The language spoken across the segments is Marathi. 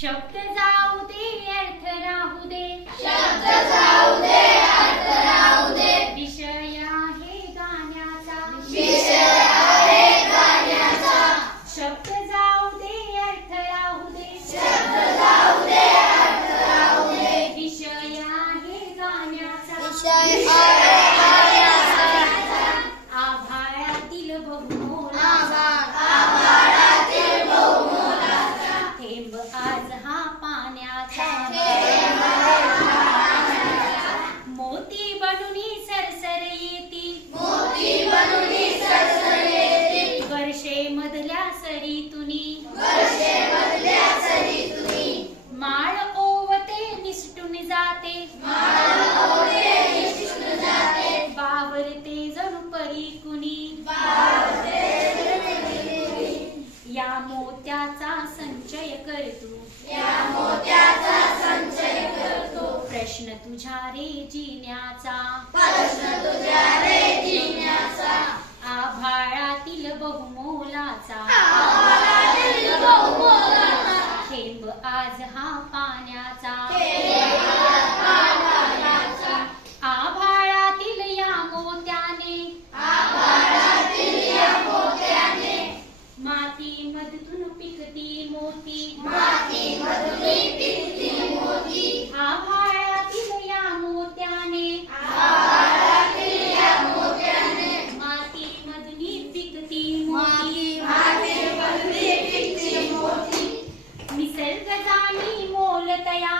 शब्द जाऊ दे अर्थ राहू दे शब्द जाऊ दे अर्थ राहू दे विषय आहे गाण्याचा. विषय आहे गाण्याचा. शब्द जाऊ दे अर्थ राहू दे शब्द जाऊ दे अर्थ राहू दे विषय आहे गाण्याचा. विषय आहे गाण्याचा. आभाळातील बहुमोल. आभाळातील प्रश्न तुझ्या रे जिण्याचा प्रश्न तुझ्या रे जिज्ञासा आभाळातील बहुमोलाचा. आभाळातील बहुमोलाचा. थेंब आज हा पाण्याचा. पाण्याचा. आभाळातील या मोत्याने. आभाळातील या मोत्याने. माती मधून पिकती मोती. माती मधुनी पिकती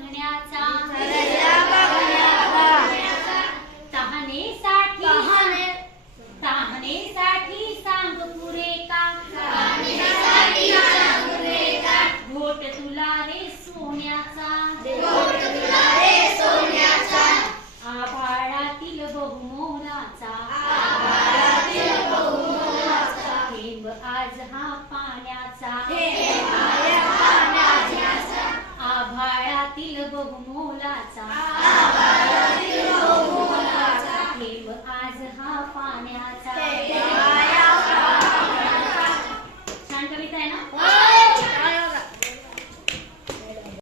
बघण्याचा